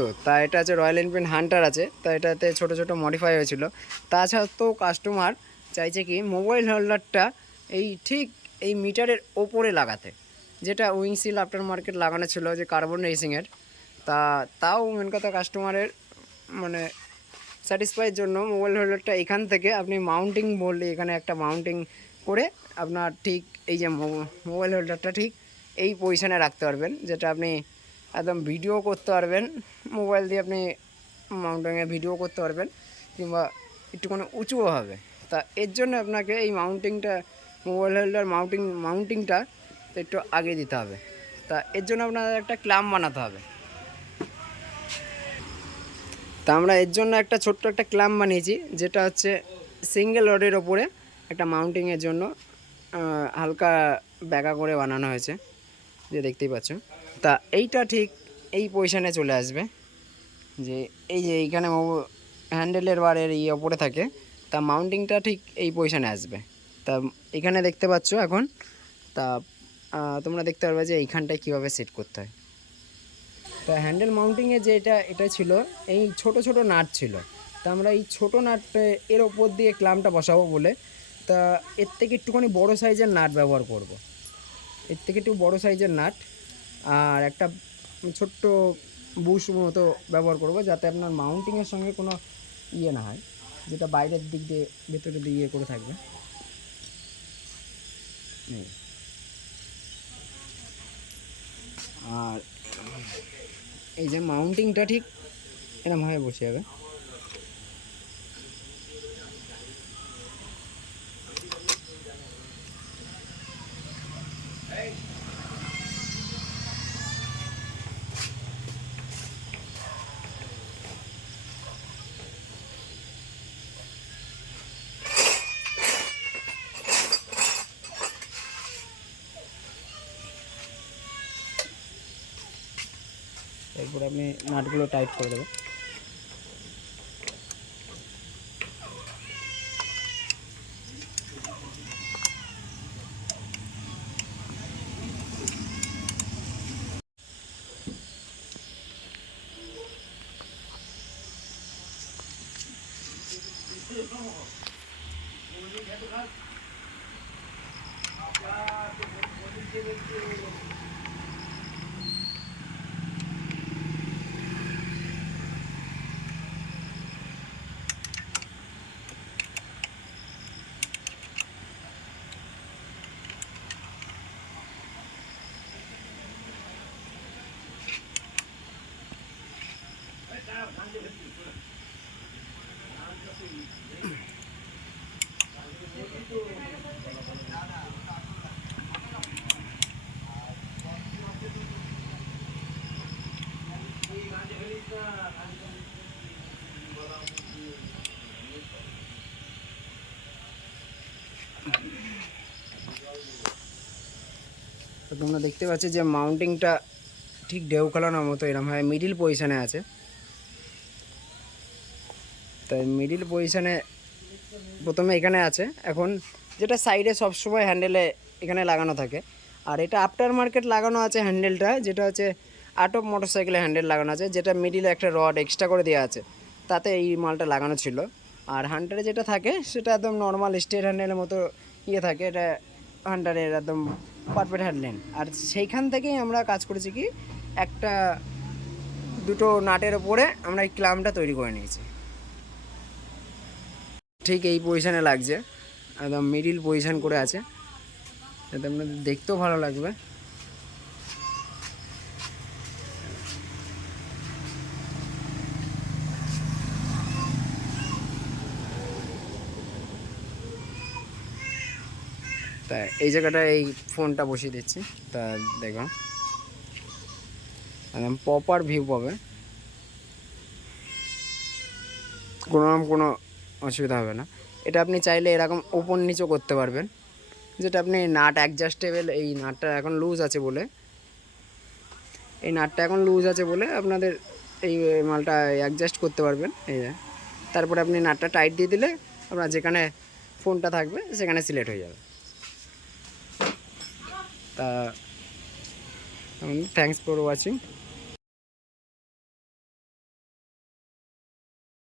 বন্ধু, তা এটা আছে রয়্যাল এনফিল্ড হান্টার আছে, তা এটাতে ছোটো ছোটো মডিফাই হয়েছিল। তাছাড়া তো কাস্টমার চাইছে কি মোবাইল হোল্ডারটা ঠিক এই মিটারের ওপরে লাগাতে, যেটা উইংসিল আফটার মার্কেট লাগানো ছিল যে কার্বন রেসিংয়ের। তাও মেন কথা কাস্টমারের মানে স্যাটিসফাইয়ের জন্য মোবাইল হোল্ডারটা এখান থেকে আপনি মাউন্টিং বললে এখানে একটা মাউন্টিং করে আপনার ঠিক এই যে মোবাইল হোল্ডারটা ঠিক এই পজিশানে রাখতে পারবেন, যেটা আপনি একদম ভিডিও করতে পারবেন। মোবাইল দিয়ে আপনি মাউন্টিংয়ে ভিডিও করতে পারবেন, কিংবা একটুখানি উঁচুও হবে। তা এর জন্য আপনাকে এই মোবাইল হোল্ডার মাউন্টিংটা একটু আগে দিতে হবে। তা এর জন্য আপনাদের একটা ক্লাম বানাতে হবে। তা আমরা এর জন্য ছোট্ট একটা ক্ল্যাম্প বানিয়েছি, যেটা হচ্ছে সিঙ্গেল রডের ওপরে একটা মাউন্টিংয়ের জন্য হালকা ব্যাকা করে বানানো হয়েছে, যে দেখতেই পাচ্ছ। তা এইটা ঠিক এই পজিশানে চলে আসবে, যে এইখানে হ্যান্ডেলের বারের ওপরে থাকে, তা মাউন্টিংটা ঠিক এই পজিশানে আসবে। তা এখানে দেখতে পাচ্ছ এখন। তা তোমরা দেখতে পারবে যে এইখানটায় কীভাবে সেট করতে হয়। তা হ্যান্ডেল মাউন্টিংয়ে যে এটা ছিল এই ছোট ছোট নাট ছিল। তা আমরা এই ছোট নাট এর ওপর দিয়ে ক্ল্যাম্পটা বসাবো বলে, তা এর থেকে একটুখানি বড় সাইজের নাট ব্যবহার করব। এর থেকে একটু বড় সাইজের নাট আর একটা ছোট্ট বুশ মতো ব্যবহার করব, যাতে আপনার মাউন্টিংয়ের সঙ্গে কোনো না হয়, যেটা বাইরের দিক দিয়ে ভেতরের দিকে করে থাকবে। আর এই যে মাউন্টিংটা ঠিক এরমভাবে বসে যাবে। এরপর আপনি নাটগুলো টাইট করে দেবেন। তোমরা দেখতে পাচ্ছ যে মাউন্টিংটা ঠিক ঢেউ খেলানোর মতো এরমভাবে মিডিল পজিশানে আছে। তাই মিডিল পজিশানে প্রথমে এখানে আছে, এখন যেটা সাইডে সবসময় হ্যান্ডেলে এখানে লাগানো থাকে। আর এটা আফটার মার্কেট লাগানো আছে হ্যান্ডেলটা, যেটা হচ্ছে আটক মোটরসাইকেলে হ্যান্ডেল লাগানো আছে, যেটা মিডিলে একটা রড এক্সট্রা করে দেওয়া আছে, তাতে এই মালটা লাগানো ছিল। আর হান্টারে যেটা থাকে সেটা একদম নর্মাল স্টেট হ্যান্ডেলের মতো থাকে, এটা হান্টারের একদম পারফেক্ট হ্যান্ডেল। আর সেইখান থেকেই আমরা কাজ করেছি কি দুটো নাটের ওপরে আমরা এই ক্ল্যাম্পটা তৈরি করে নিয়েছি। ঠিক এই পজিশানে লাগছে, একদম মিডিল পজিশান করে আছে, যাতে আপনাদের দেখতেও ভালো লাগবে। তা এই জায়গাটা এই ফোনটা বসিয়ে দিচ্ছি। তা দেখো একদম প্রপার ভিউ পাবে, কোনো অসুবিধা হবে না। এটা আপনি চাইলে এরকম ওপর নিচও করতে পারবেন, যেটা আপনি নাট অ্যাডজাস্টেবল, এই নাটটা এখন লুজ আছে বলে আপনাদের এই মালটা অ্যাডজাস্ট করতে পারবেন। এই তারপরে আপনি নাটটা টাইট দিয়ে দিলে আপনার যেখানে ফোনটা থাকবে সেখানে সিলেক্ট হয়ে যাবে। তা থ্যাংকস ফর ওয়াচিং।